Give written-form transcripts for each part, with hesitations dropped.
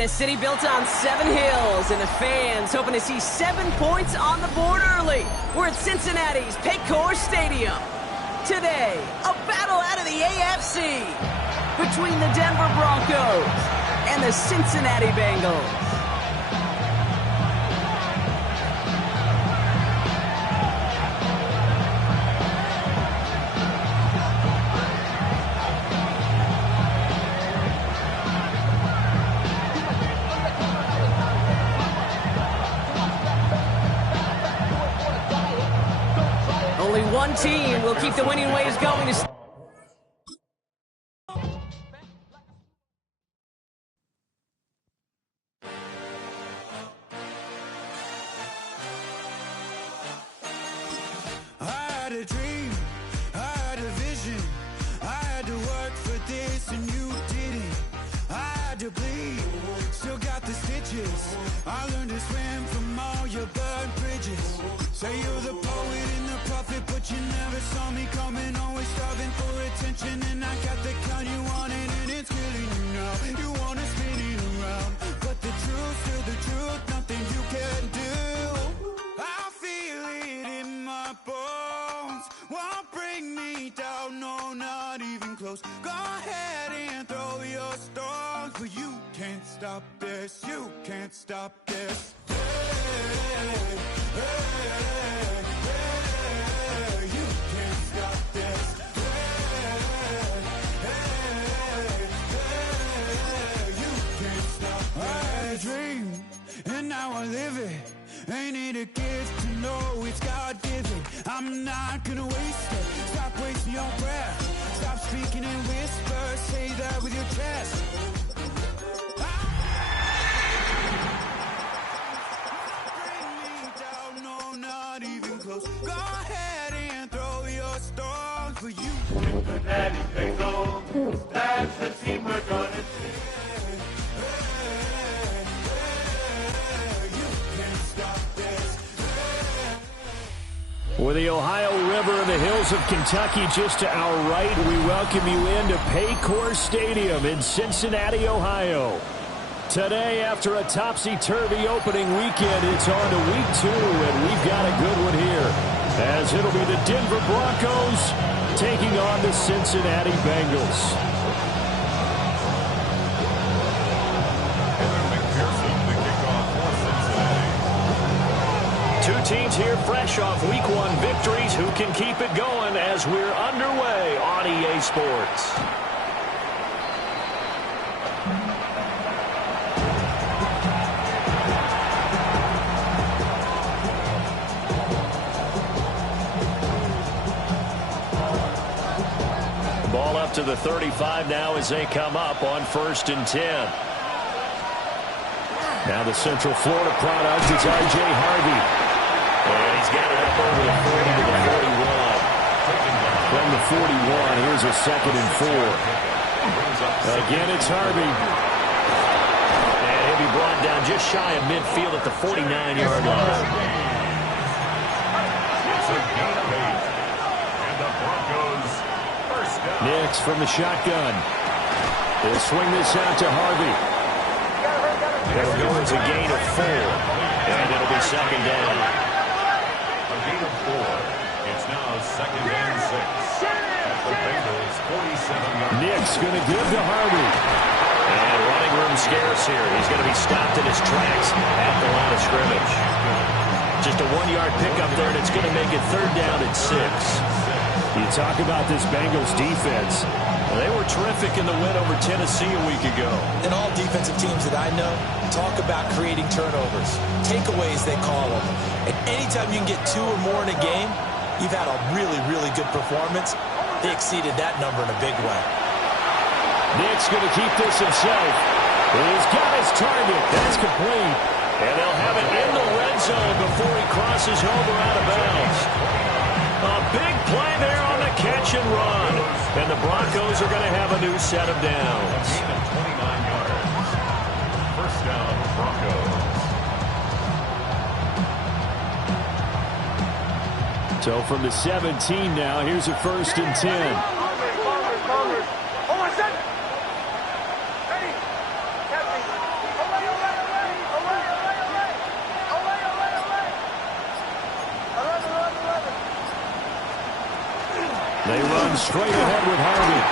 in a city built on 7 hills, and the fans hoping to see 7 points on the board early. We're at Cincinnati's Paycor Stadium. Today, a battle out of the AFC between the Denver Broncos and the Cincinnati Bengals. Only one team will keep the winning ways going. I had a dream, I had a vision, I had to work for this and you didn't. I had to bleed, still got the stitches. I learned to swim from all your burned bridges. Say you're the poet and the prophet, but you never saw me coming. Always starving for attention, and I got the kind you wanted, and it's killing you now. You wanna spin it around, but the truth's still the truth, nothing you can do. I feel it in my bones, won't bring me down, no, not even close. Go ahead and throw your stones, but you can't stop this, you can't stop this. Hey, hey, hey, you can't stop this. Hey, hey, hey, you can't stop this. I had a dream, and now I live it. Ain't it a gift to know it's God-given? I'm not gonna waste it. Stop wasting your breath. Stop speaking in whispers. Say that with your chest. Bring me down, no, not even close. Go ahead and throw your stones, but you Cincinnati Bengals, that's the team we're gonna see. With the Ohio River and the hills of Kentucky just to our right, we welcome you into Paycor Stadium in Cincinnati, Ohio. Today, after a topsy-turvy opening weekend, it's on to week 2, and we've got a good one here, as it'll be the Denver Broncos taking on the Cincinnati Bengals. Two teams here fresh off Week 1 victories. Who can keep it going as we're underway on EA Sports? Ball up to the 35 now as they come up on 1st and 10. Now the Central Florida product is R.J. Harvey. And he's got it up over the 40 to the 41. From the 41, here's a 2nd and 4. Again, it's Harvey. And he'll be brought down just shy of midfield at the 49-yard line. Nix from the shotgun. They'll swing this out to Harvey. It'll go as a gain of 4. And it'll be 2nd down. Gain of 4. It's now 2nd and 6. At the Bengals 47-yard. Nix going to give to Harvey. And running room scarce here. He's going to be stopped in his tracks at the line of scrimmage. Just a 1-yard pickup there, and it's going to make it 3rd down and 6. You talk about this Bengals defense. They were terrific in the win over Tennessee a week ago. And all defensive teams that I know talk about creating turnovers. Takeaways, they call them. And anytime you can get 2 or more in a game, you've had a really, really good performance. They exceeded that number in a big way. Nick's going to keep this himself. He's got his target. That's complete. And they'll have it in the red zone before he crosses over out of bounds. A big play there on the catch and run. And the Broncos are going to have a new set of downs. A gain of 29 yards. 1st down, Broncos. So from the 17 now, here's a 1st and 10. They run straight ahead with Harvey.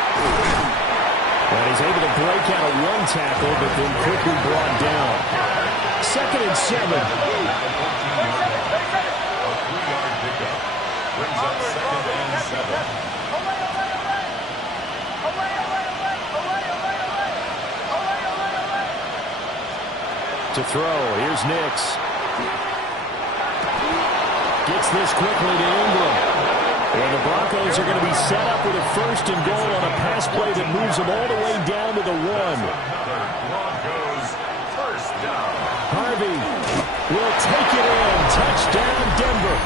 And he's able to break out of one tackle, but then quickly brought down. 2nd and 7. Brings up 2nd and 7. To throw, here's Nix. Gets this quickly to Ingram. And the Broncos are going to be set up with a 1st and goal on a pass play that moves them all the way down to the 1. Broncos first down. Harvey will take it in. Touchdown, Denver.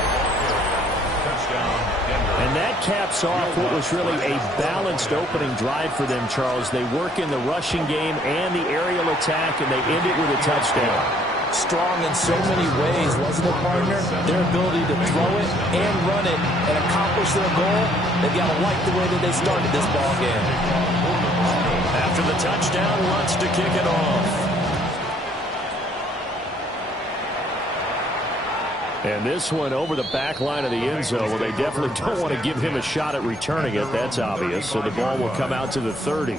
Touchdown, Denver. And that caps off what was really a balanced opening drive for them, Charles. They work in the rushing game and the aerial attack, and they end it with a touchdown. Strong in so many ways, wasn't it, partner? Their ability to throw it and run it and accomplish their goal, they've got to like the way that they started this ball game. After the touchdown, wants to kick it off. And this one over the back line of the end zone. Well, they definitely don't want to give him a shot at returning it. That's obvious. So the ball will come out to the 30.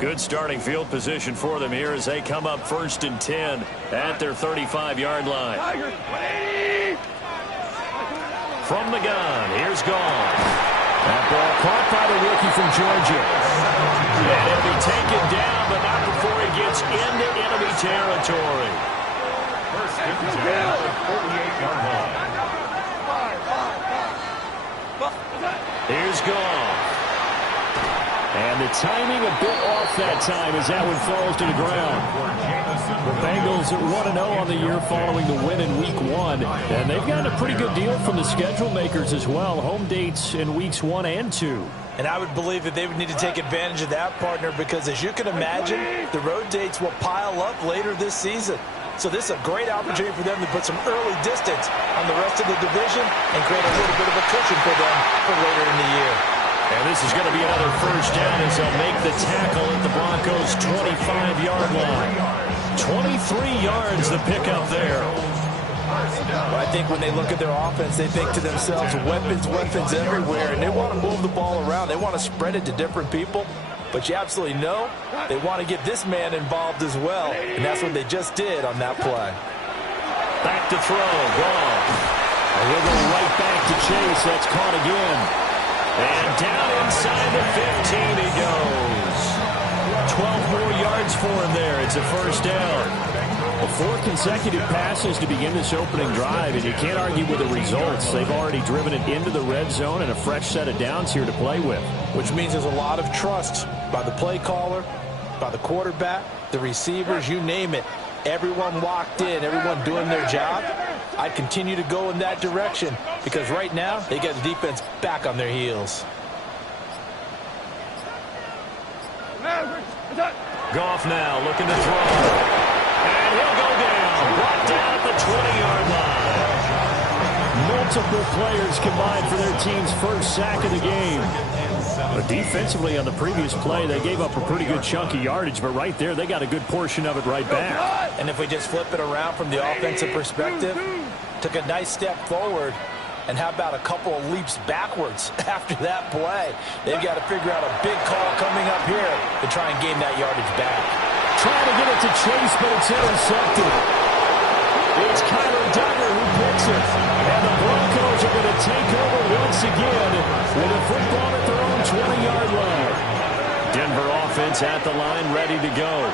Good starting field position for them here as they come up 1st and 10 at their 35-yard line. From the gun, here's Gone. That ball caught by the rookie from Georgia. And he'll be taken down, but not before he gets into enemy territory. 1st and 10 at the 48-yard line. Here's Gone. And the timing a bit off that time as that one falls to the ground. The Bengals 1-0 on the year following the win in Week 1. And they've gotten a pretty good deal from the schedule makers as well. Home dates in Weeks 1 and 2. And I would believe that they would need to take advantage of that, partner, because as you can imagine, the road dates will pile up later this season. So this is a great opportunity for them to put some early distance on the rest of the division and create a little bit of a cushion for them for later in the year. And this is going to be another 1st down as they'll make the tackle at the Broncos' 25-yard line. 23 yards the pickup there. Well, I think when they look at their offense, they think to themselves, weapons, weapons everywhere, and they want to move the ball around. They want to spread it to different people. But you absolutely know they want to get this man involved as well, and that's what they just did on that play. Back to throw, Gone. And we'll go right back to Chase. That's caught again. And down inside the 15 he goes. 12 more yards for him there. It's a 1st down. 4 consecutive passes to begin this opening drive, and you can't argue with the results. They've already driven it into the red zone and a fresh set of downs here to play with. Which means there's a lot of trust by the play caller, by the quarterback, the receivers, you name it. Everyone locked in, everyone doing their job. I'd continue to go in that direction because right now they get the defense back on their heels. Goff now looking to throw. And he'll go down. Brought down at the 20-yard line. Multiple players combined for their team's 1st sack of the game. But defensively on the previous play, they gave up a pretty good chunk of yardage, but right there, they got a good portion of it right back. And if we just flip it around from the offensive perspective, took a nice step forward, and how about a couple of leaps backwards after that play? They've got to figure out a big call coming up here to try and gain that yardage back. Trying to get it to Chase, but it's intercepted. It's Kyler Duggar who picks it. And the Broncos are going to take over once again with a football at their own 20-yard line. Denver offense at the line, ready to go.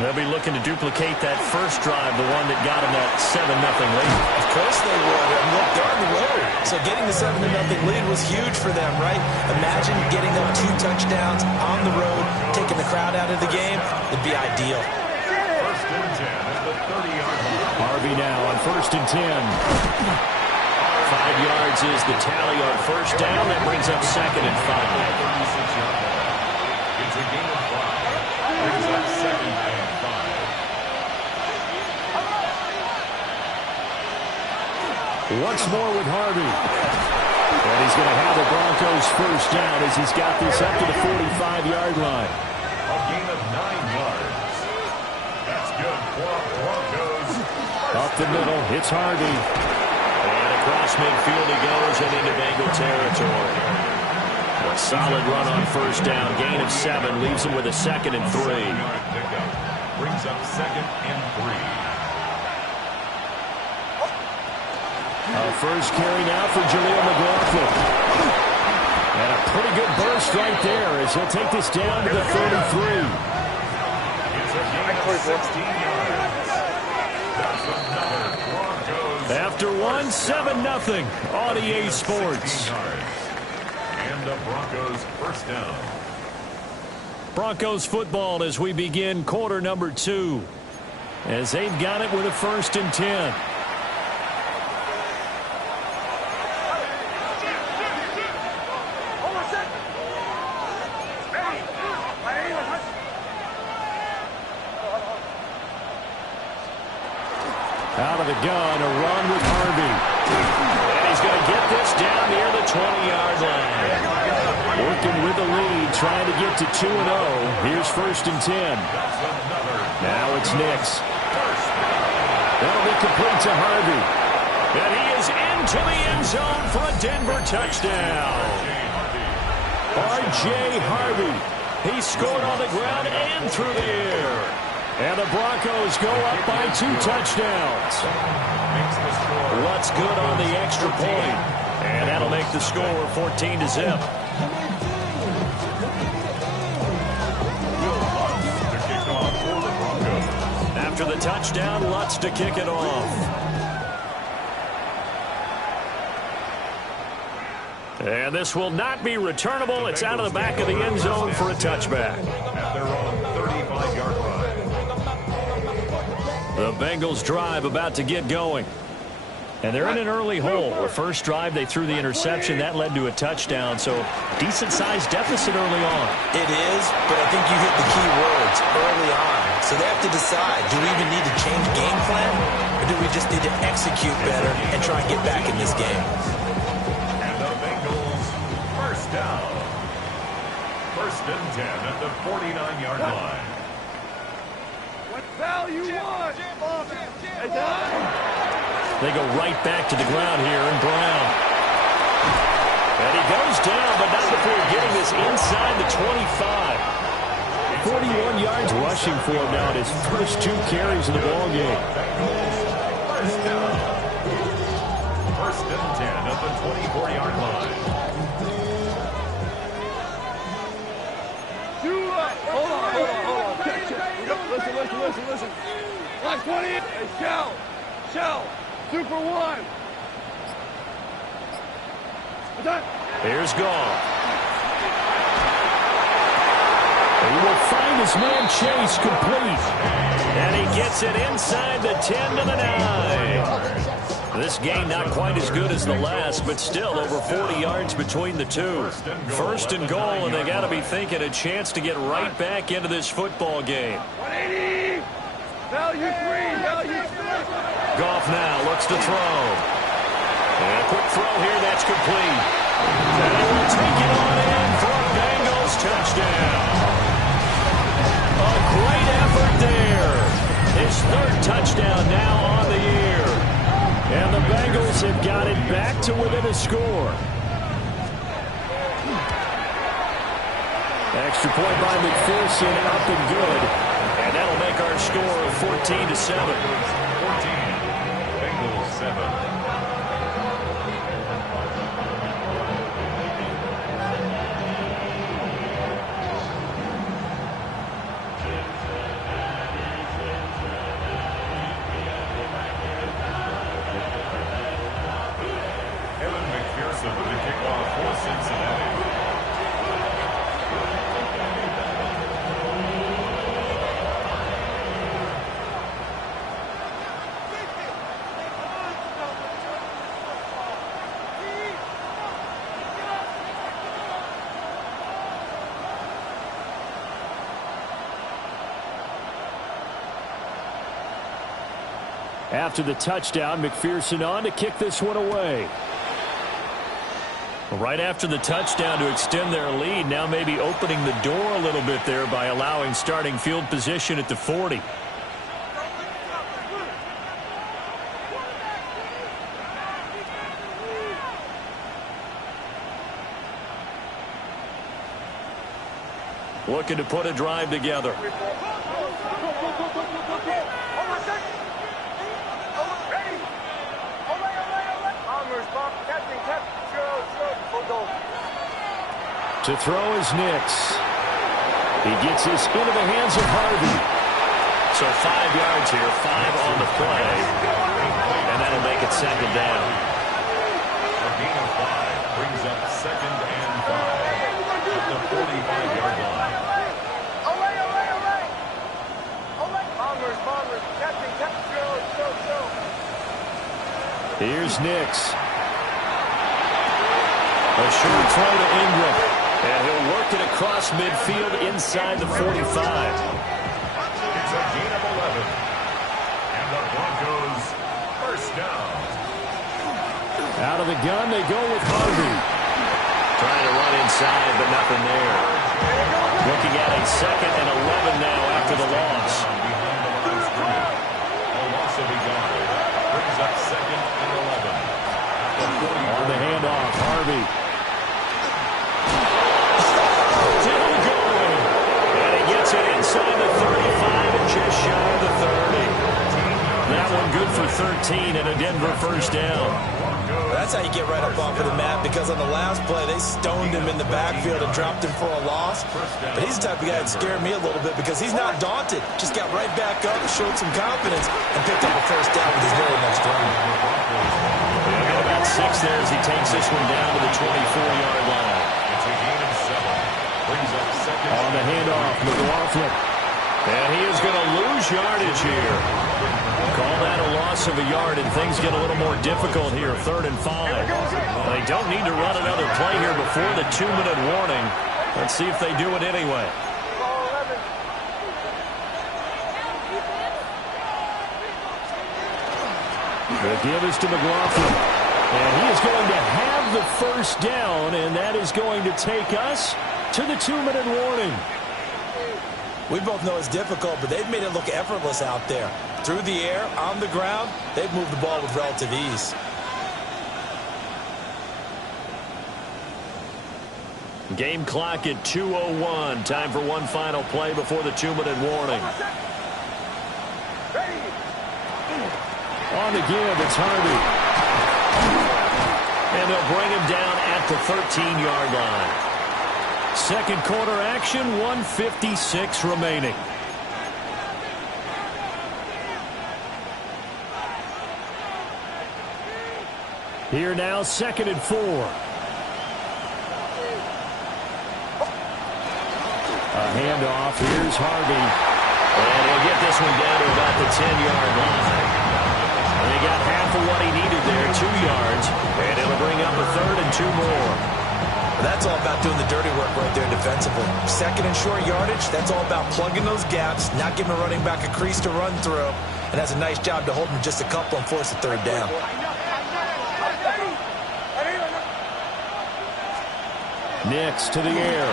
They'll be looking to duplicate that first drive, the one that got them that 7-0 lead. Of course they would. And look, they're on the road. So getting the 7-0 lead was huge for them, right? Imagine getting up 2 touchdowns on the road, taking the crowd out of the game. It'd be ideal. 1st and 10 at the 30-yard line. Harvey now on 1st and 10. 5 yards is the tally on 1st down. That brings up 2nd and 5. 36-yard line. It's a gain of 5. Brings up 2nd and 5. Once more with Harvey. And he's going to have the Broncos 1st down as he's got this up to the 45-yard line. A gain of 9 yards. That's good for a Broncos Up the middle, it's Harvey. And across midfield he goes and into Bengal territory. A solid run on first down. Gain of 7 leaves him with a 2nd and 3. Brings up 2nd and 3. First carry now for Jaleel McLaughlin. And a pretty good burst right there as he'll take this down to the 33. It's a gain of 16 yards. That's another Broncos. After 1, 7-0 on EA Sports. And the Broncos first down. Broncos football as we begin quarter number 2. As they've got it with a 1st and 10. Out of the gun, a run with Harvey. And he's going to get this down near the 20-yard line. Working with the lead, trying to get to 2-0. Here's 1st and 10. Now it's Nix. That'll be complete to Harvey. And he is into the end zone for a Denver touchdown. R.J. Harvey. He scored on the ground and through the air. And the Broncos go up by 2 touchdowns. What's good on the extra point? And that'll make the score 14-0. After the touchdown, Lutz to kick it off. And this will not be returnable. It's out of the back of the end zone for a touchback. At their own 35-yard line. The Bengals drive about to get going. And they're in an early hole. The first drive, they threw the interception. That led to a touchdown. So decent-sized deficit early on. It is, but I think you hit the key words early on. So they have to decide, do we even need to change game plan? Or do we just need to execute better and try and get back in this game? And the Bengals first down. 1st and 10 at the 49-yard line. They go right back to the ground here, and Brown. And he goes down, but not before getting this inside the 25. 41 yards rushing for him now in his first 2 carries of the ballgame. First down. 1st and 10 at the 24-yard line. Listen. Line 20. Hey, Shell. Super 1. Here's Goff. He will find his man Chase complete. And he gets it inside the 10 to the 9. This game not quite as good as the last, but still over 40 yards between the two. 1st and goal, and they got to be thinking a chance to get right back into this football game. 180. Value 3. Goff now looks to throw. And a quick throw here, that's complete. And he will take it on in for a Bengals touchdown. A great effort there. His 3rd touchdown now on the year. And the Bengals have got it back to within a score. Extra point by McPherson, up and good. And that'll make our score 14-7. 14. Bengals 7. McPherson with the kickoff for Cincinnati. After the touchdown, McPherson on to kick this one away. Right after the touchdown to extend their lead, now maybe opening the door a little bit there by allowing starting field position at the 40. looking to put a drive together. To throw is Nix. He gets this into the hands of Harvey. So 5 yards here, 5 on the play. And that'll make it second down. A gain of 5 brings up 2nd and 5 at the 45-yard line. Here's Nix. A short throw to Ingram. And he'll work it across midfield inside the 45. It's a gain of 11. And the Broncos first down. Out of the gun, they go with Harvey. Trying to run inside, but nothing there. Looking at a 2nd and 11 now after the loss. Behind the line of scrimmage. A loss of a yard brings up 2nd and 11. On the handoff, Harvey. Still going. And he gets it inside the 35 and just shy of the 30. That one good for 13 and a Denver first down. That's how you get right up off of the mat, because on the last play, they stoned him in the backfield and dropped him for a loss. But he's the type of guy that scared me a little bit because he's not daunted. Just got right back up, showed some confidence, and picked up a first down with his very next run. He'll get about 6 there as he takes this one down to the 24-yard line. It's a gain of 7. Brings up 2nd. On the handoff, McLaughlin. And he is going to lose yardage here. Call that a loss of a yard, and things get a little more difficult here, 3rd and 5. They don't need to run another play here before the 2-minute warning. Let's see if they do it anyway. The give is to McLaughlin. And he is going to have the first down, and that is going to take us to the 2-minute warning. We both know it's difficult, but they've made it look effortless out there. Through the air, on the ground, they've moved the ball with relative ease. Game clock at 2:01. Time for one final play before the 2-minute warning. On the give, it's Harvey. And they'll bring him down at the 13-yard line. Second quarter action, 1:56 remaining. Here now, 2nd and 4. A handoff. Here's Harvey. And he'll get this one down to about the 10-yard line. And he got half of what he needed there, 2 yards. And it'll bring up a 3rd and 2 more. That's all about doing the dirty work right there defensively. 2nd and short yardage, that's all about plugging those gaps, not giving a running back a crease to run through, and has a nice job to hold him just a couple and force the 3rd down. Nix to the air.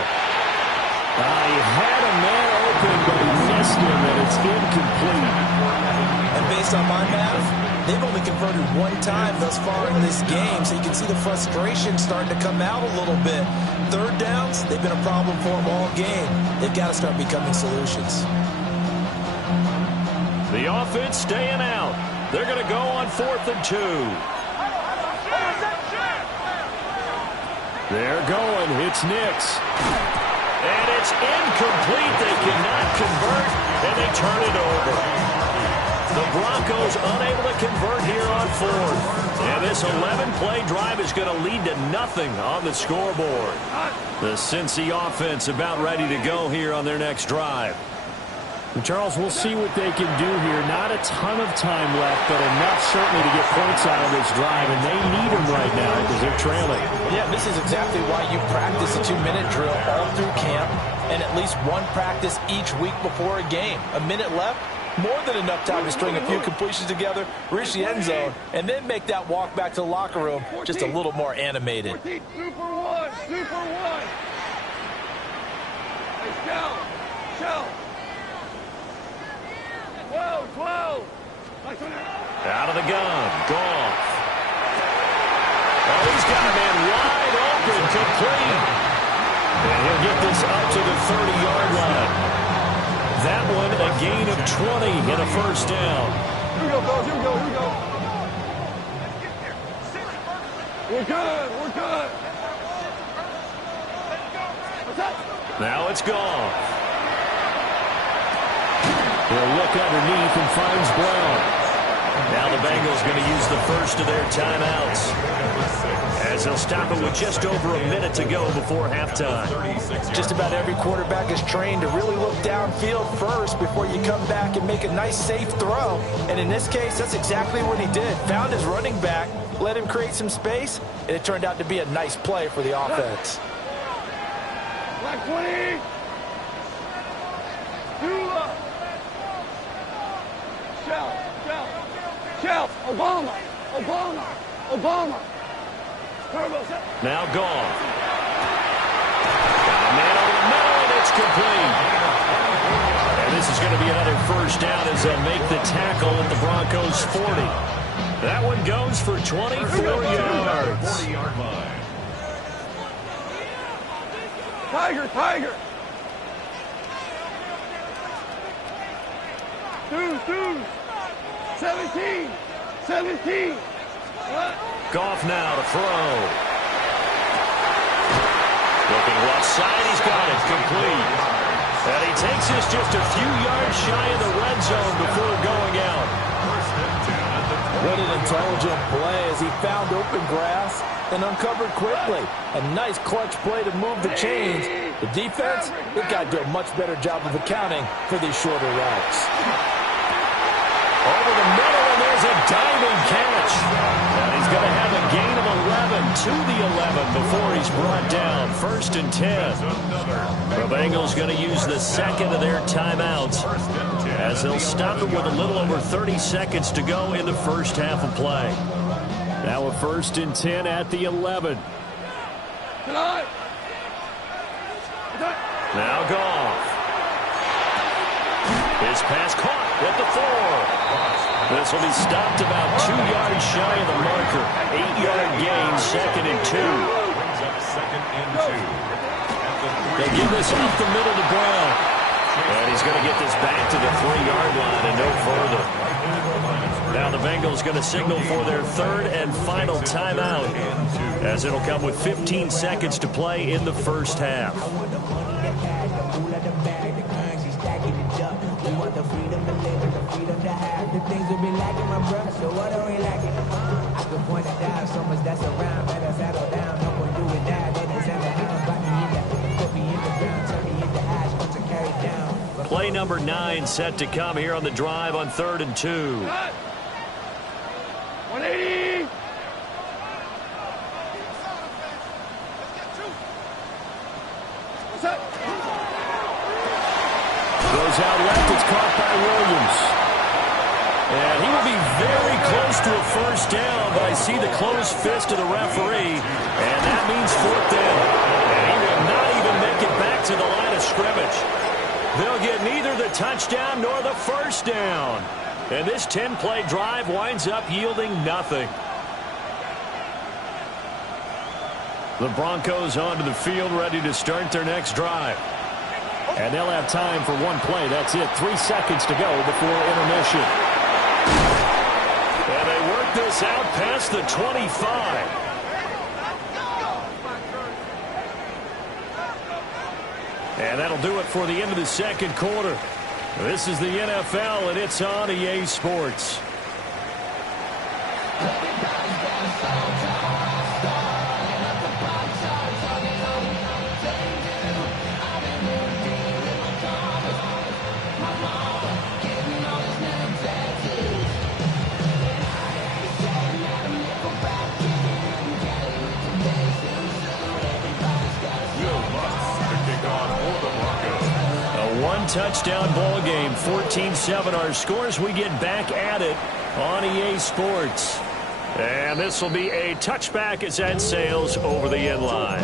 He had a man open, but he missed him, and it's incomplete. And based on my math, they've only converted 1 time thus far in this game, so you can see the frustration starting to come out a little bit. 3rd downs, they've been a problem for them all game. They've got to start becoming solutions. The offense staying out. They're going to go on 4th and 2. They're going. It's Nix. And it's incomplete. They cannot convert, and they turn it over. The Broncos unable to convert here on 4th. And this 11-play drive is going to lead to nothing on the scoreboard. The Cincy offense about ready to go here on their next drive. And Charles, we'll see what they can do here. Not a ton of time left, but enough certainly to get points out of this drive, and they need them right now because they're trailing. Yeah, this is exactly why you practice a 2-minute drill all through camp and at least one practice each week before a game. A minute left, more than enough time to string a few completions together, reach the end zone, and then make that walk back to the locker room just a little more animated. Super one, super one. Hey, Shell. 12. Out of the gun, Goff. Oh, he's got a man wide open, complete. And he'll They'll get this up to the 30-yard line. That one a gain of 20 and a first down. Here we go, fellas. Here we go. Here we go. We're good. We're good. Now it's gone. He'll look underneath and finds Brown. Now the Bengals going to use the first of their timeouts, as they'll stop it with just over a minute to go before halftime. Just about every quarterback is trained to really look downfield first before you come back and make a nice, safe throw. And in this case, that's exactly what he did. Found his running back, let him create some space, and it turned out to be a nice play for the offense. Black 20. Shout. Obama. Now gone. Got a man over the middle, and it's complete. And this is going to be another first down as they'll make the tackle at the Broncos' 40. That one goes for 24 yards. 40-yard line. Tiger. Two. 17. Goff now to throw. Looking left side, he's got it, complete. And he takes this just a few yards shy of the red zone before going out. What an intelligent play as he found open grass and uncovered quickly. A nice clutch play to move the chains. The defense, they've got to do a much better job of accounting for these shorter routes. Over the middle, and there's a diving catch. And he's going to have a gain of 11 to the 11 before he's brought down. 1st and 10. The Bengals going to use the second of their timeouts, as they'll stop it with a little over 30 seconds to go in the first half of play. Now a 1st and 10 at the 11. Now Goff. His pass caught at the 4. This will be stopped about 2 yards shy of the marker. 8-yard gain, 2nd and 2. They give this up the middle to Brown. And he's going to get this back to the 3-yard line and no further. Now the Bengals going to signal for their 3rd and final timeout, as it'll come with 15 seconds to play in the first half. Play number 9 set to come here on the drive on 3rd and 2. 180. Goes out left. It's caught by Williams. And he will be very close to a first down, but I see the closed fist of the referee, and that means 4th down. And he will not even make it back to the line of scrimmage. They'll get neither the touchdown nor the first down. And this 10-play drive winds up yielding nothing. The Broncos onto the field, ready to start their next drive. And they'll have time for one play. That's it. 3 seconds to go before intermission. And they work this out past the 25. And that'll do it for the end of the second quarter. This is the NFL, and it's on EA Sports. Touchdown ball game, 14-7 our scores. We get back at it on EA Sports. And this will be a touchback as that sails over the end line.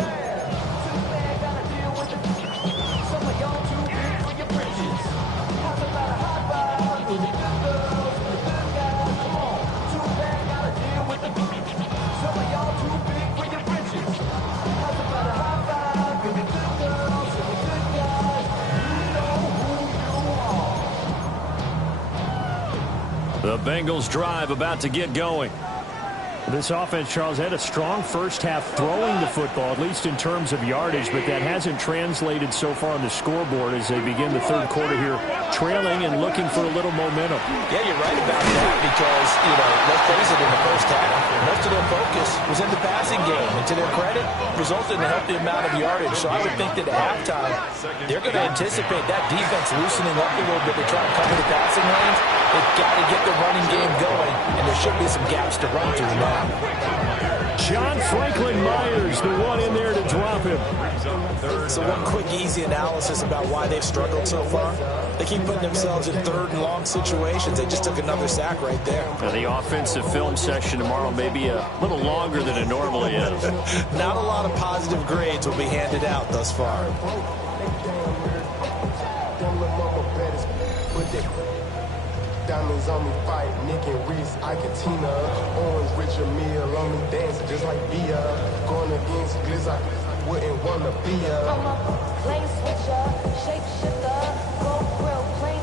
The Bengals drive about to get going. This offense, Charles, had a strong first half throwing the football, at least in terms of yardage, but that hasn't translated so far on the scoreboard as they begin the third quarter here, trailing and looking for a little momentum. Yeah, you're right about that because, let's face it, in the first half, most of their focus was in the passing game. And to their credit, resulted in a healthy amount of yardage. So I would think that at halftime, they're going to anticipate that defense loosening up a little bit to try to cover the passing lanes. They've got to get the running game going, and there should be some gaps to run through now. John Franklin Myers, the one in there to drop him. So one quick, easy analysis about why they've struggled so far. They keep putting themselves in third and long situations. They just took another sack right there. Now, the offensive film session tomorrow may be a little longer than it normally is. Not a lot of positive grades will be handed out thus far. Diamonds on me fight, Nick and Reese, Ike and Tina. Orange Richard Mille on me dancing just like Bia. Going against Gliss, I wouldn't wanna be a I'm a lane switcher, shape shifter, go real plain.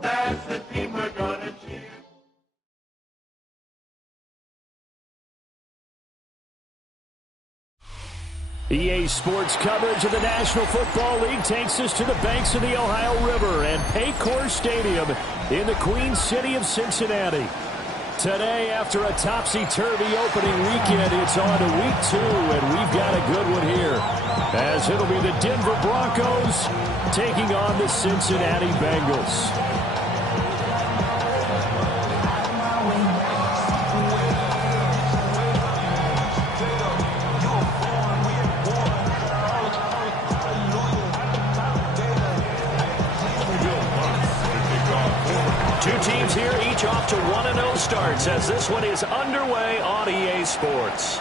That's the team we're gonna cheer. EA Sports coverage of the National Football League takes us to the banks of the Ohio River and Paycor Stadium in the Queen City of Cincinnati. Today, after a topsy-turvy opening weekend, it's on to week 2, and we've got a good one here, as it'll be the Denver Broncos taking on the Cincinnati Bengals. Two teams here, each off to 1-0 starts as this one is underway on EA Sports.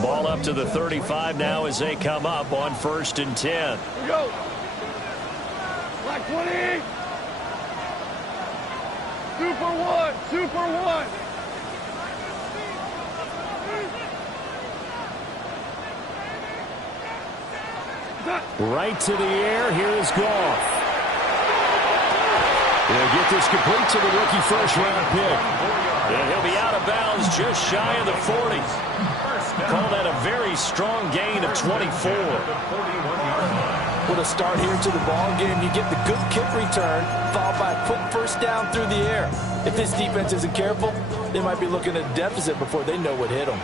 Ball up to the 35 now as they come up on 1st and 10. Here we go. Black 20. Super one. Super one. Right to the air. Here is Goff. He'll get this complete to the rookie first-round pick. And he'll be out of bounds just shy of the 40. Call that a very strong gain of 24. With a start here to the ball game, you get the good kick return, followed by a quick first down through the air. If this defense isn't careful, they might be looking at a deficit before they know what hit them.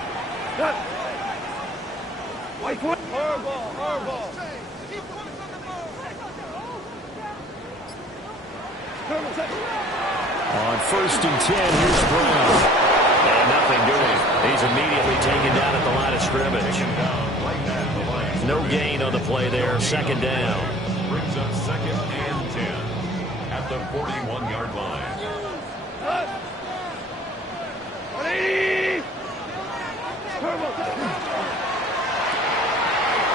White one. Hardball. Hardball. On 1st and 10, here's Brown. And nothing doing. He's immediately taken down at the line of scrimmage. No gain on the play there. 2nd down. Brings up 2nd and 10 at the 41-yard line. 180.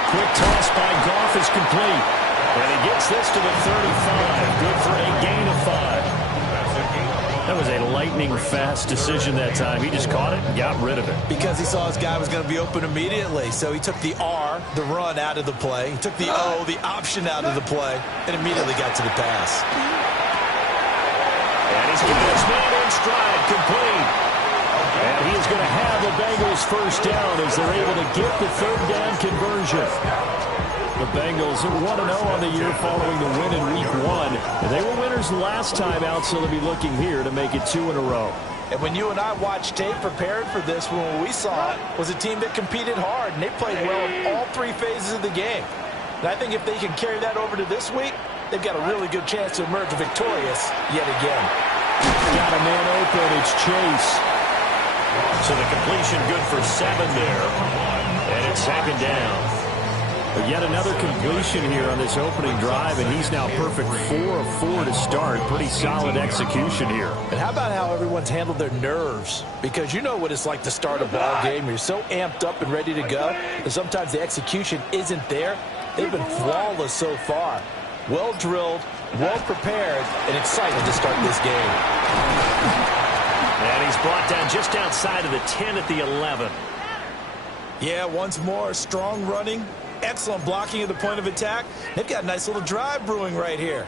Quick toss by Goff is complete. And he gets this to the 35. Good for a gain of 5. That was a lightning-fast decision that time. He just caught it and got rid of it. Because he saw his guy was going to be open immediately. So he took the R, the run, out of the play. He took the O, the option, out of the play, and immediately got to the pass. And he's got his man in stride, complete. And he is going to have the Bengals first down as they're able to get the 3rd down conversion. The Bengals 1-0 on the year following the win in Week 1. And they were winners last time out, so they'll be looking here to make it 2 in a row. And when you and I watched tape prepared for this, what we saw was a team that competed hard, and they played well in all 3 phases of the game. And I think if they can carry that over to this week, they've got a really good chance to emerge victorious yet again. Got a man open. It's Chase. So the completion good for 7 there. And it's 2nd down. But yet another completion here on this opening drive, and he's now perfect 4 of 4 to start. Pretty solid execution here. And how about how everyone's handled their nerves? Because you know what it's like to start a ball game. You're so amped up and ready to go, and sometimes the execution isn't there. They've been flawless so far. Well drilled, well prepared, and excited to start this game. And he's brought down just outside of the 10 at the 11. Yeah, once more, strong running. Excellent blocking at the point of attack. They've got a nice little drive brewing right here.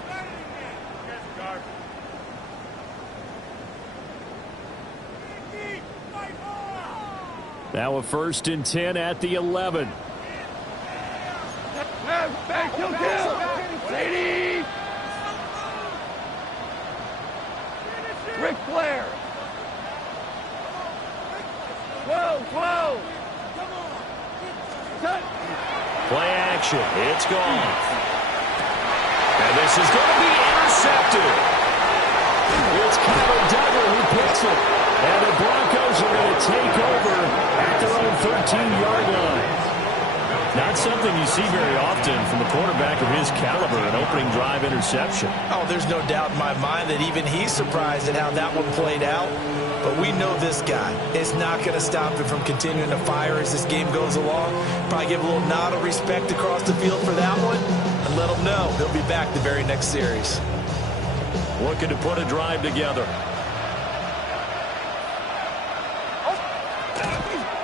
Now a 1st and 10 at the 11. Back, kill. Sadie. Ric Flair. 12. Play action. It's gone. And this is going to be intercepted. It's Kyle Duggar who picks it. And the Broncos are going to take over at their own 13-yard line. Not something you see very often from a quarterback of his caliber, an opening drive interception. Oh, there's no doubt in my mind that even he's surprised at how that one played out. But we know this guy is not going to stop him from continuing to fire as this game goes along. Probably give a little nod of respect across the field for that one and let him know he'll be back the very next series. Looking to put a drive together.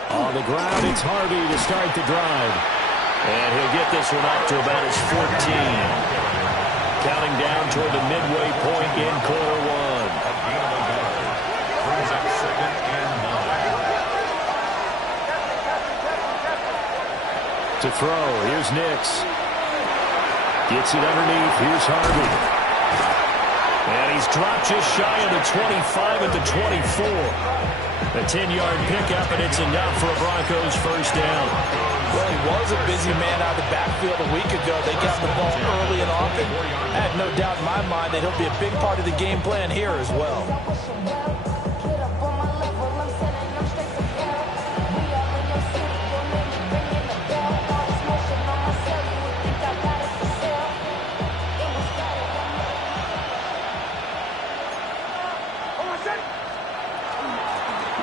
On the ground, it's Harvey to start the drive. And he'll get this one up to about his 14. Counting down toward the midway point in quarter one. Brings up 2nd and 9. To throw, here's Nix. Gets it underneath, here's Harvey. And he's dropped just shy of the 25 at the 24. A 10-yard pickup, and it's enough for a Broncos first down. Well, he was a busy man out of the backfield a week ago. They got the ball early and often. I have no doubt in my mind that he'll be a big part of the game plan here as well.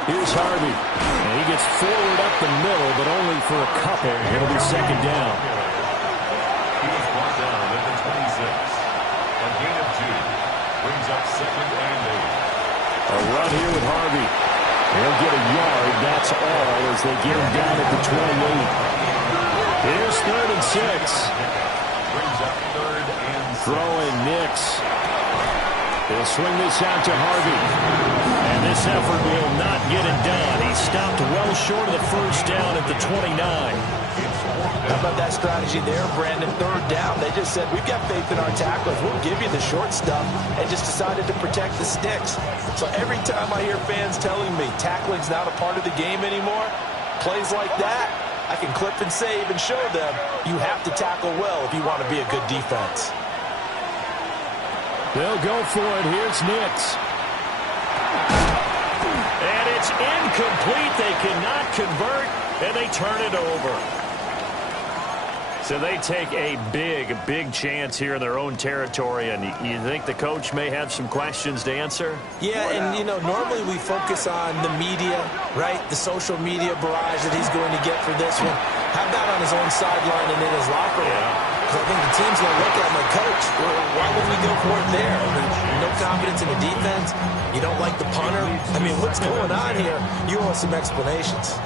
Here's Harvey. And he gets forward up the middle, but only for a couple. It'll be second down. He was brought down at the 26. A gain of 2. Brings up 2nd and 8. A run here with Harvey. He'll get a yard. That's all as they get him down at the 28. Here's 3rd and 6. Brings up 3rd and 6. Throwing Nix. He'll swing this out to Harvey. And this effort will not get it done. He stopped well short of the first down at the 29. How about that strategy there, Brandon? 3rd down. They just said, we've got faith in our tacklers. We'll give you the short stuff, and just decided to protect the sticks. So every time I hear fans telling me tackling's not a part of the game anymore, plays like that, I can clip and save and show them you have to tackle well if you want to be a good defense. They'll go for it. Here's Nix. And it's incomplete. They cannot convert, and they turn it over. So they take a big chance here in their own territory, and you think the coach may have some questions to answer? Yeah, and, you know, normally we focus on the media, right? The social media barrage that he's going to get for this one. How about on his own sideline and in his locker room? Because I think the team's going to look at him like, Coach, why would we go for it there? I mean, no confidence in the defense. You don't like the punter. I mean, what's going on here? You owe us some explanations.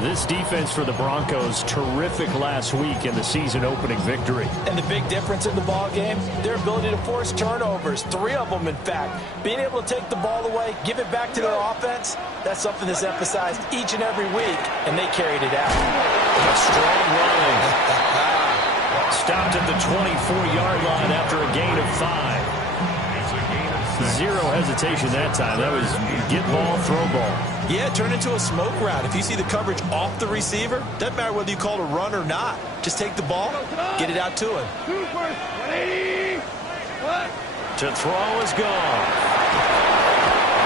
This defense for the Broncos, terrific last week in the season-opening victory. And the big difference in the ball game, their ability to force turnovers, 3 of them, in fact. Being able to take the ball away, give it back to their offense, that's something that's emphasized each and every week, and they carried it out. A strong running. Stopped at the 24-yard line after a gain of 5. Zero hesitation that time. That was get ball, throw ball. Yeah, turn into a smoke route. If you see the coverage off the receiver, doesn't matter whether you call it a run or not. Just take the ball, get it out to him. To throw is gone.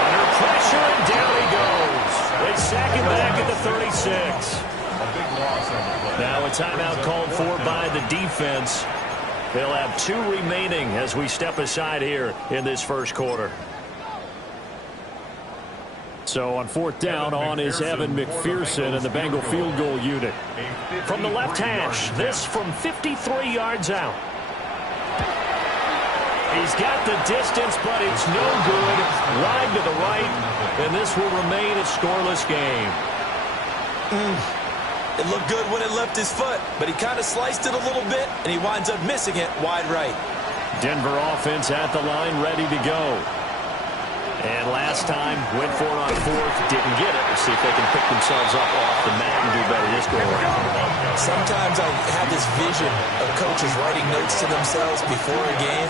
Under pressure, and down he goes. They sack him back at the 36. Now a timeout called for by the defense. They'll have 2 remaining as we step aside here in this first quarter. So on 4th down, on is Evan McPherson and the Bengal field goal unit. From the left hash, this from 53 yards out. He's got the distance, but it's no good. Wide to the right, and this will remain a scoreless game. It looked good when it left his foot, but he kind of sliced it a little bit, and he winds up missing it wide right. Denver offense at the line, ready to go. And last time, went for it on 4th, didn't get it. We'll see if they can pick themselves up off the mat and do better this go around. Sometimes I have this vision of coaches writing notes to themselves before a game,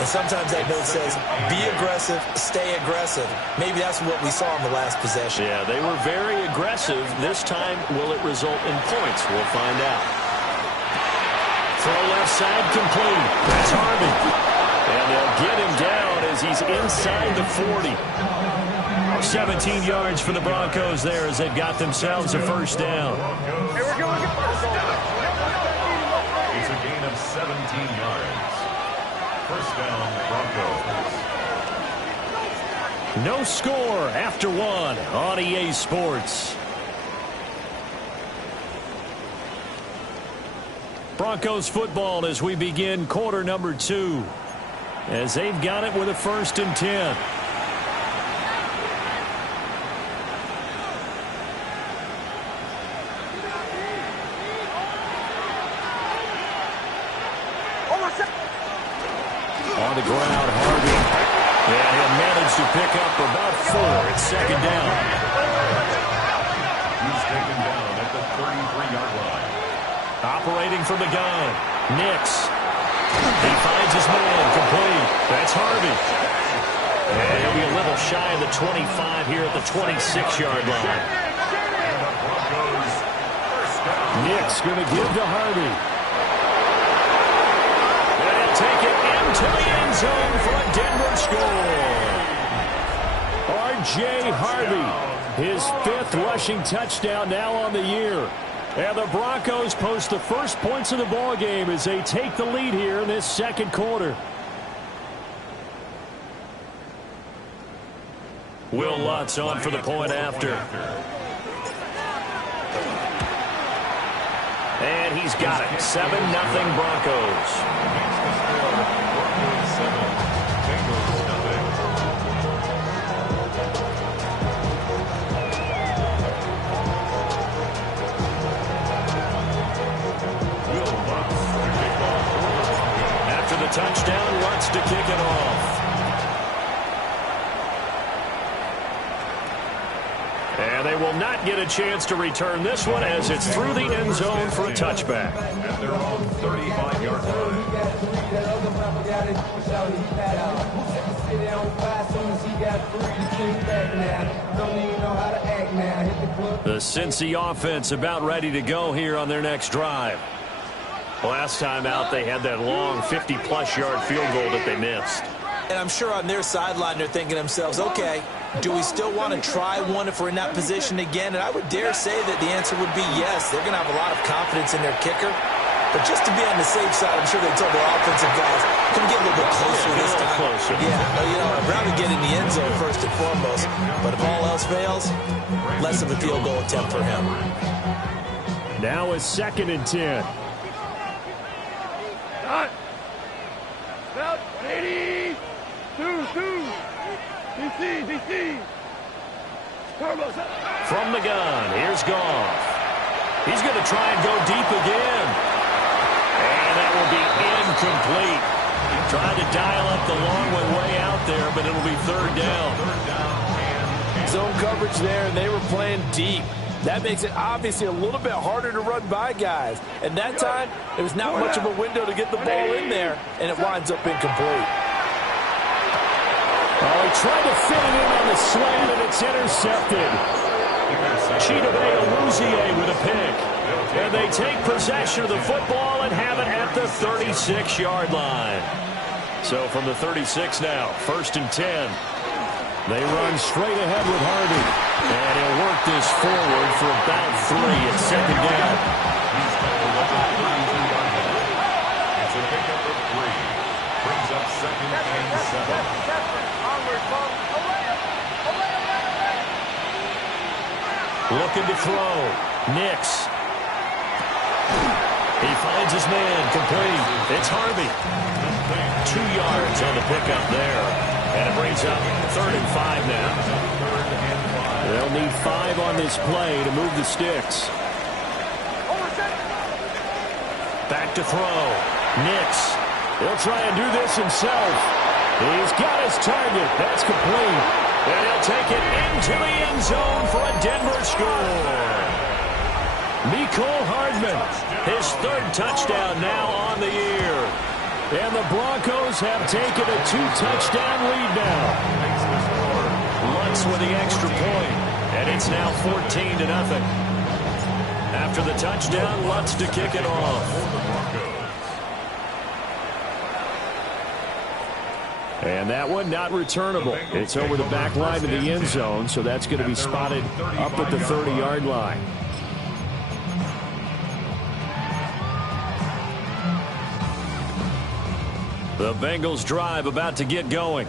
and sometimes that note says, be aggressive, stay aggressive. Maybe that's what we saw in the last possession. Yeah, they were very aggressive. This time, will it result in points? We'll find out. Throw left side complete. That's Harvey. And they'll get him down as he's inside the 40. 17 yards for the Broncos there as they've got themselves a first down. It's a gain of 17 yards. First down, Broncos. No score after one on EA Sports. Broncos football as we begin quarter number 2. As they've got it with a 1st and 10. On the ground, Harvey. And he'll manage to pick up about 4. It's 2nd down. He's taken down at the 33-yard line. Operating from the gun, Nix. He finds his man, complete. That's Harvey. And he'll be a little shy of the 25 here at the 26-yard line. Nix going to give to Harvey. And he'll take it into the end zone for a Denver score. R.J. Harvey, his 5th rushing touchdown now on the year. And the Broncos post the first points of the ball game as they take the lead here in this 2nd quarter. Will Lutz on for the point after. And he's got it. 7-0 Broncos. Touchdown, Lutz to kick it off. And they will not get a chance to return this one as it's through the end zone for a touchback. At their own 35-yard line. The Cincy offense about ready to go here on their next drive. Last time out, they had that long 50-plus yard field goal that they missed. And I'm sure on their sideline, they're thinking to themselves, okay, do we still want to try one if we're in that position again? And I would dare say that the answer would be yes. They're going to have a lot of confidence in their kicker. But just to be on the safe side, I'm sure they told their offensive guys, come get a little bit closer this time. Closer. Yeah, you know, I'd rather get in the end zone first and foremost. But if all else fails, less of a field goal attempt for him. Now it's 2nd and 10. About 80. 2. DC. From the gun, here's Goff. He's going to try and go deep again. And that will be incomplete. Trying to dial up the long way out there, but it'll be 3rd down. Zone coverage there, and they were playing deep. That makes it obviously a little bit harder to run by guys. And that time, there was not much of a window to get the ball in there, and it winds up incomplete. Oh, he tried to fit it in on the slant, and it's intercepted. Chidobe Awuzie with a pick. And they take possession of the football and have it at the 36-yard line. So from the 36 now, 1st and 10. They run straight ahead with Harvey. And he'll work this forward for about 3 at 2nd down. It's a pickup of 3. Brings up 2nd and 7. Looking to throw. Nix. He finds his man, complete. It's Harvey. 2 yards on the pickup there. And it brings up 3rd and 5 now. They'll need 5 on this play to move the sticks. Back to throw. Nix. He'll try and do this himself. He's got his target. That's complete. And he'll take it into the end zone for a Denver score. Mecole Hardman, his 3rd touchdown now on the year. And the Broncos have taken a 2-touchdown lead now. Lutz with the extra point, and it's now 14-0. After the touchdown, Lutz to kick it off. And that one not returnable. It's over the back line to the end zone, so that's going to be spotted up at the 30-yard line. The Bengals drive about to get going.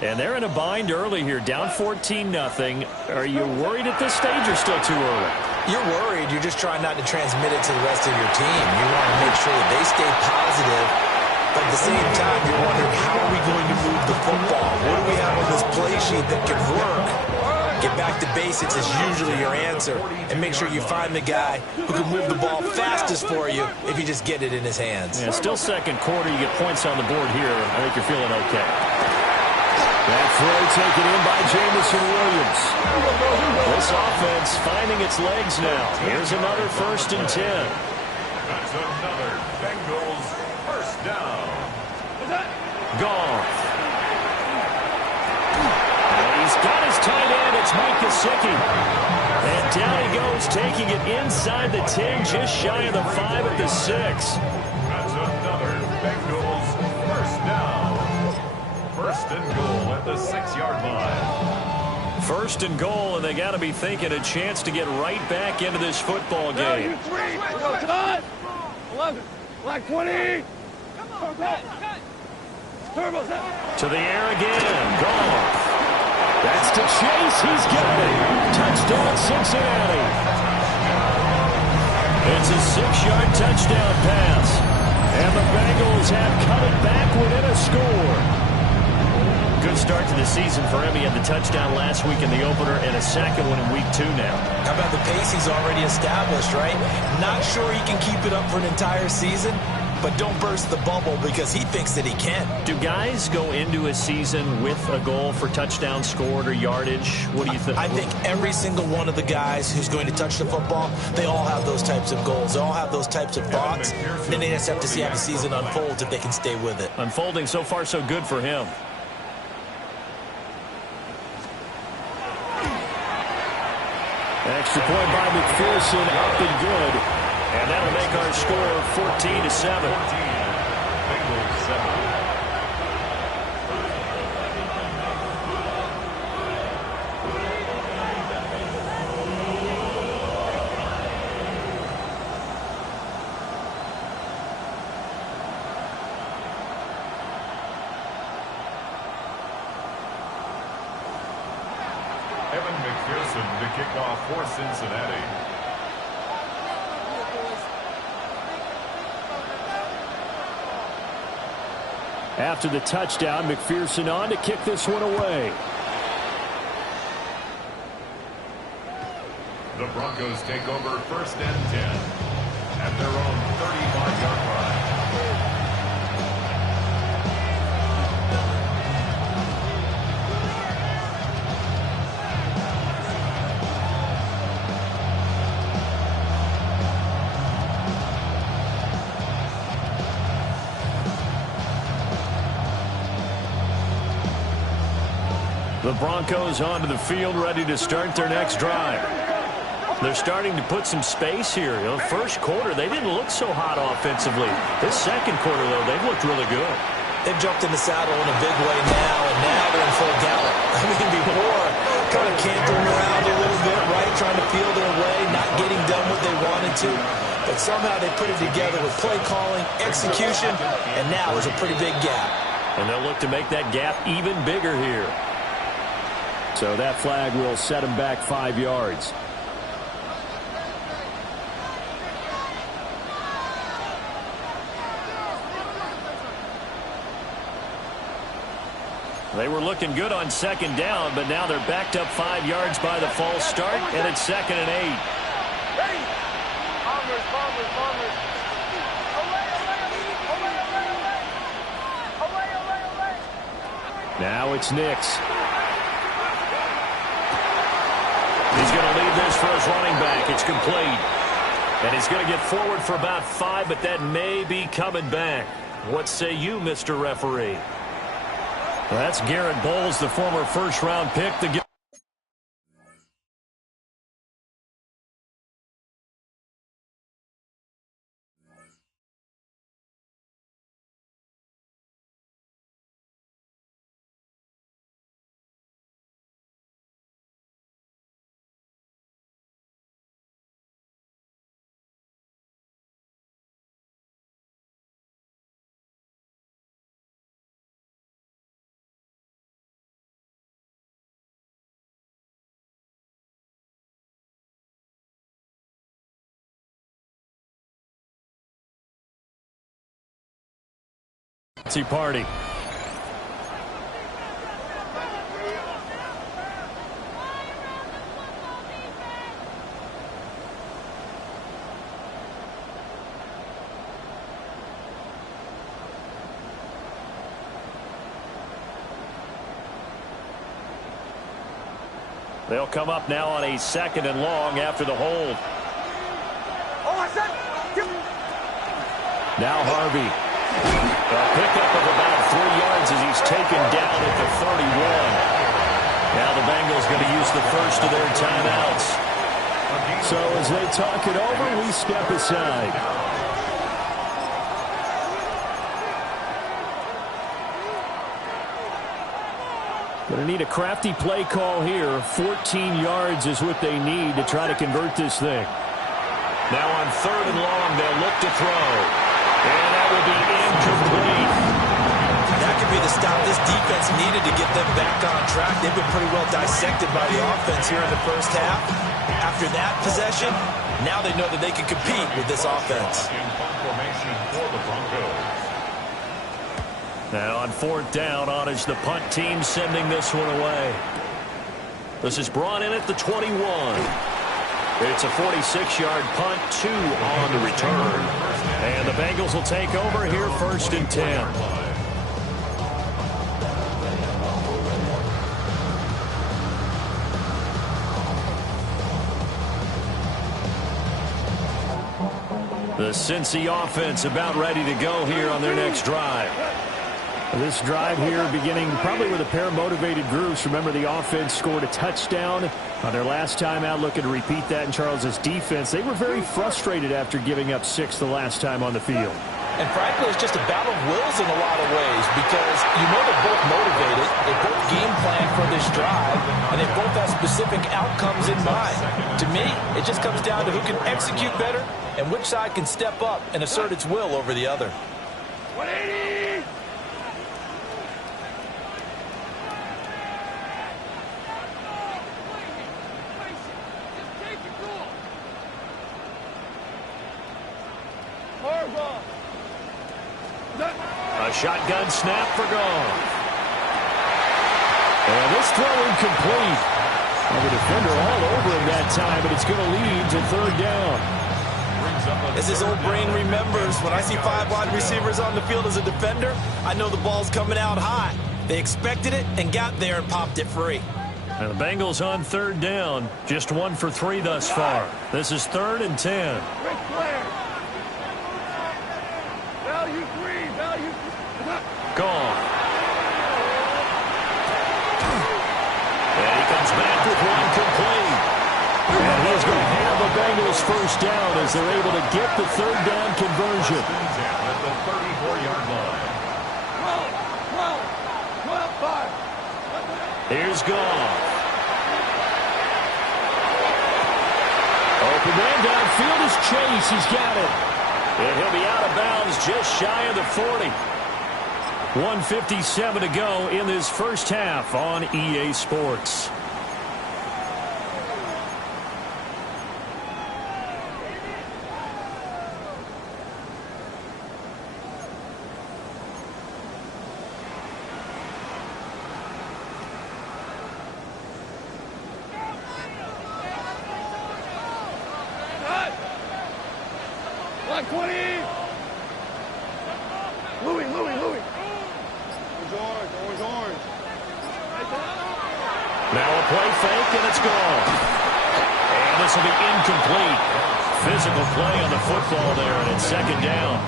And they're in a bind early here, down 14-0. Are you worried at this stage or still too early? You're worried. You're just trying not to transmit it to the rest of your team. You want to make sure that they stay positive. But at the same time, you're wondering, how are we going to move the football? What do we have on this play sheet that can work? Get back to basics is usually your answer. And make sure you find the guy who can move the ball fastest for you if you just get it in his hands. Yeah, still second quarter. You get points on the board here. I think you're feeling okay. That throw taken in by Jameson Williams. This offense finding its legs now. Here's another 1st and 10. That's another Bengals first down. Goff. And he's got his tight end. It's Mike Gesicki. And down he goes, taking it inside the 10, just shy of the 5 at the 6. That's another Bengals first down. 1st and goal at the 6-yard line. 1st and goal, and they got to be thinking a chance to get right back into this football game. Cut! 11, black 20. To the air again. Goff. That's to Chase. He's got it. Touchdown, Cincinnati. It's a 6-yard touchdown pass. And the Bengals have cut it back within a score. Good start to the season for him. He had the touchdown last week in the opener and a second one in week 2 now. How about the pace he's already established, right? Not sure he can keep it up for an entire season, but don't burst the bubble because he thinks that he can. Do guys go into a season with a goal for touchdown scored or yardage? What do you think? I think every single one of the guys who's going to touch the football, they all have those types of goals. They all have those types of thoughts. Then they just have to see how the season unfolds if they can stay with it. Unfolding so far so good for him. Extra point by McPherson, up and good. And that'll make our score 14-7. Bengals 7. Evan McPherson to kick off for Cincinnati. After the touchdown, McPherson on to kick this one away. The Broncos take over 1st and 10 at their own 35-yard line. The Broncos onto the field, ready to start their next drive. They're starting to put some space here. You know, first quarter, they didn't look so hot offensively. This second quarter, though, they've looked really good. They've jumped in the saddle in a big way now, and now they're in full gallop. I mean, before, kind of cantering around a little bit, right, trying to feel their way, not getting done what they wanted to. But somehow they put it together with play calling, execution, and now there's a pretty big gap. And they'll look to make that gap even bigger here. So that flag will set him back 5 yards. They were looking good on second down, but now they're backed up 5 yards by the false start, and it's 2nd and 8. Now it's Nix. He's going to lead this for his running back. It's complete. And he's going to get forward for about 5, but that may be coming back. What say you, Mr. Referee? Well, that's Garrett Bowles, the former first-round pick. Party. They'll come up now on a 2nd and long after the hold. Now Harvey. A pickup of about 3 yards as he's taken down at the 31. Now the Bengals going to use the first of their timeouts. So as they talk it over, we step aside. Going to need a crafty play call here. 14 yards is what they need to try to convert this thing. Now on 3rd and long, they'll look to throw. And that will be incomplete. That could be the stop this defense needed to get them back on track. They've been pretty well dissected by the offense here in the first half. After that possession, now they know that they can compete with this offense. Now on 4th down, on is the punt team sending this one away. This is brought in at the 21. It's a 46-yard punt, 2 on the return. And the Bengals will take over here 1st and 10. The Cincy offense about ready to go here on their next drive. This drive here beginning probably with a pair of motivated groups. Remember, the offense scored a touchdown on their last time out. Looking to repeat that in Charles' defense. They were very frustrated after giving up 6 the last time on the field. And frankly, it's just a battle of wills in a lot of ways because you know they're both motivated, they both game plan for this drive, and they both have specific outcomes in mind. To me, it just comes down to who can execute better and which side can step up and assert its will over the other. 180! A shotgun snap for Goff. And this throw incomplete. And the defender all over him that time, but it's going to lead to 3rd down. As his old brain remembers, when I see 5 wide receivers on the field as a defender, I know the ball's coming out high. They expected it and got there and popped it free. And the Bengals on 3rd down. Just 1 for 3 thus far. This is 3rd and 10. Gone. And he comes back with 1 complete. And he's going to have the Bengals first down as they're able to get the 3rd down conversion. At the 34-yard line. Here's Goff. Open man downfield is Chase. He's got it. And he'll be out of bounds just shy of the 40. 1:57 to go in this first half on EA Sports. Black 20! Louis. Orange. Now a play fake, and it's gone. And this will be incomplete. Physical play on the football there, and it's 2nd down.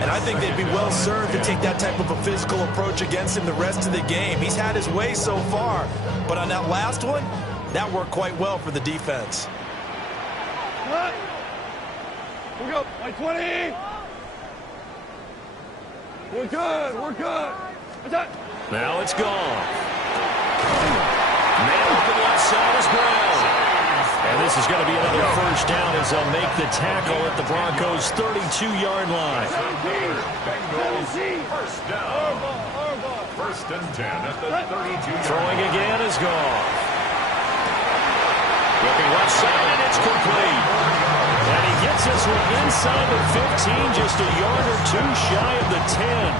And I think they'd be well served to take that type of a physical approach against him the rest of the game. He's had his way so far, but on that last one, that worked quite well for the defense. What? We go, like 20! We're good. Now it's gone. Man open left side is Brown. And this is going to be another first down as they'll make the tackle at the Broncos' 32-yard line. Bengals first down. 1st and 10 at the 32-yard Throwing again is Goff. Looking left side, it's complete. And he gets gets this one inside the 15, just a yard or two shy of the 10.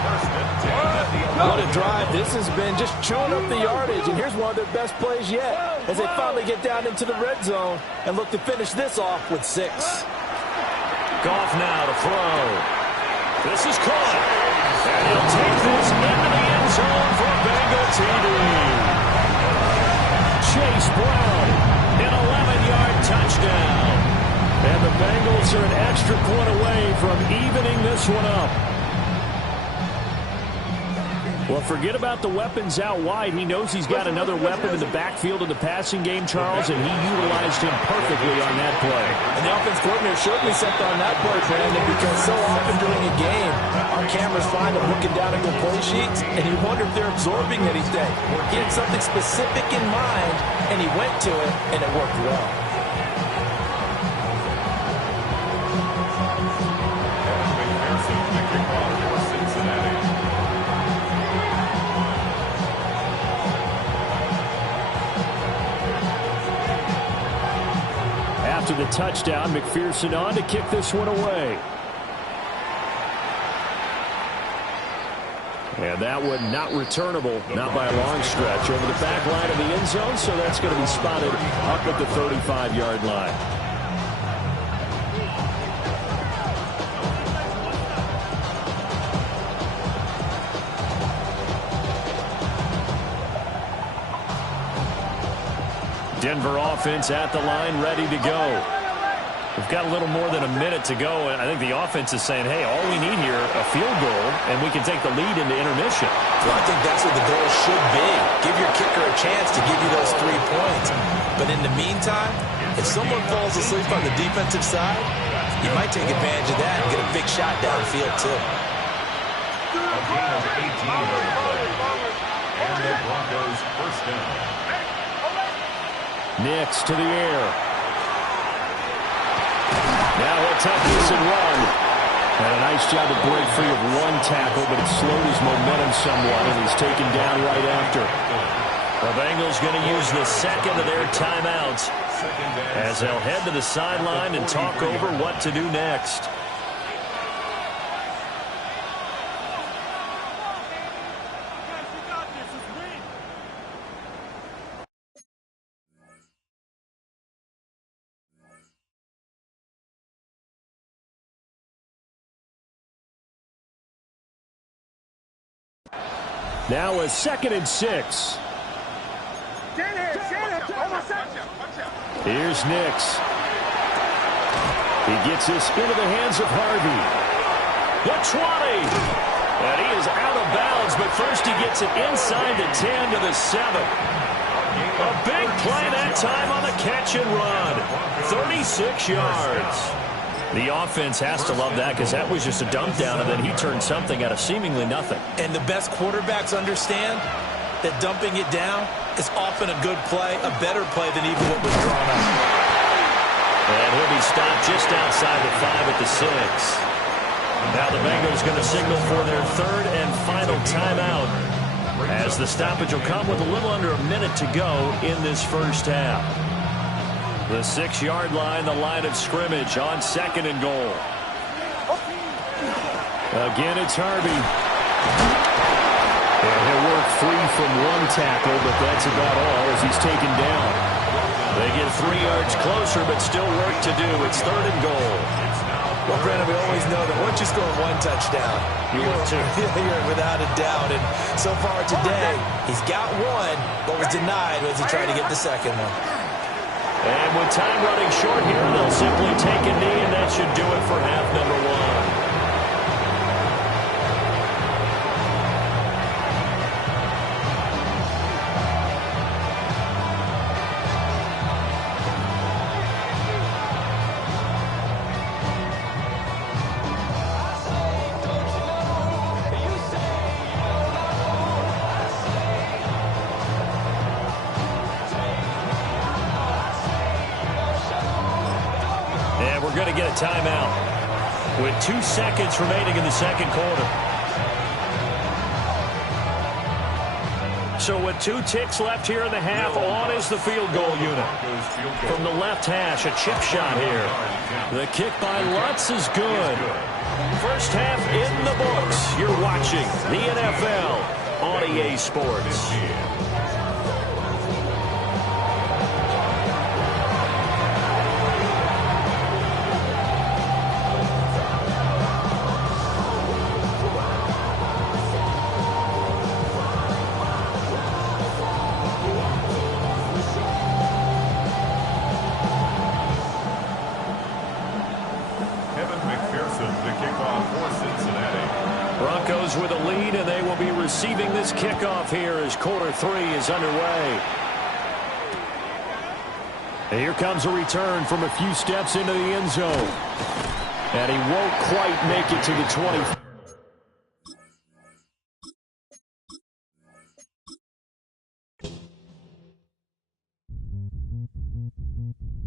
What a drive this has been, just chewing up the yardage. And here's one of their best plays yet as they finally get down into the red zone and look to finish this off with 6. Goff now to throw. This is caught. And he'll take this into the end zone for a Bengal TD. Chase Brown, an 11-yard touchdown. And the Bengals are an extra point away from evening this one up. Well, forget about the weapons out wide. He knows he's got another weapon in the backfield of the passing game, Charles, and he utilized him perfectly on that play. And the offense coordinator showed me something on that play, Brandon, because so often during a game, our cameras find him looking down at the play sheets, and you wonder if they're absorbing anything. He had something specific in mind, and he went to it, and it worked well. After the touchdown, McPherson on to kick this one away. And that one not returnable, not by a long stretch, over the back line of the end zone, so that's going to be spotted up at the 35-yard line. Denver offense at the line, ready to go. We've got a little more than a minute to go, and I think the offense is saying, hey, all we need here, a field goal, and we can take the lead into intermission. Well, I think that's what the goal should be. Give your kicker a chance to give you those 3 points. But in the meantime, if someone falls asleep on the defensive side, you might take advantage of that and get a big shot downfield, too. A gain of 18 on the play. And the Broncos first down. Nix to the air. Now he'll tuck this and run. And a nice job to break free of one tackle, but it slowed his momentum somewhat, and he's taken down right after. The Bengals going to use the second of their timeouts as they'll head to the sideline and talk over what to do next. Now a 2nd and 6. Here's Nix. He gets this into the hands of Harvey. The 20. And he is out of bounds, but first he gets it inside the 10 to the 7. A big play that time on the catch and run. 36 yards. The offense has to love that because that was just a dump down, and then he turned something out of seemingly nothing. And the best quarterbacks understand that dumping it down is often a good play, a better play than even what was drawn up. And he'll be stopped just outside the 5 at the 6. Now the Bengals going to signal for their 3rd and final timeout as the stoppage will come with a little under a minute to go in this first half. The 6-yard line, the line of scrimmage on 2nd and goal. Again, it's Harvey. And he'll work free from one tackle, but that's about all as he's taken down. They get 3 yards closer, but still work to do. It's 3rd and goal. Well, Brandon, we always know that once you score 1 touchdown, you're without a doubt. And so far today, he's got 1, but was denied as he tried to get the 2nd one. And with time running short here, they'll simply take a knee, and that should do it for half number 1. We're going to get a timeout with 2 seconds remaining in the 2nd quarter. So with 2 ticks left here in the half, on is the field goal unit. From the left hash, a chip shot here. The kick by Lutz is good. First half in the books. You're watching the NFL on EA Sports. Broncos with a lead, and they will be receiving this kickoff here as quarter 3 is underway. And here comes a return from a few steps into the end zone. And he won't quite make it to the 20.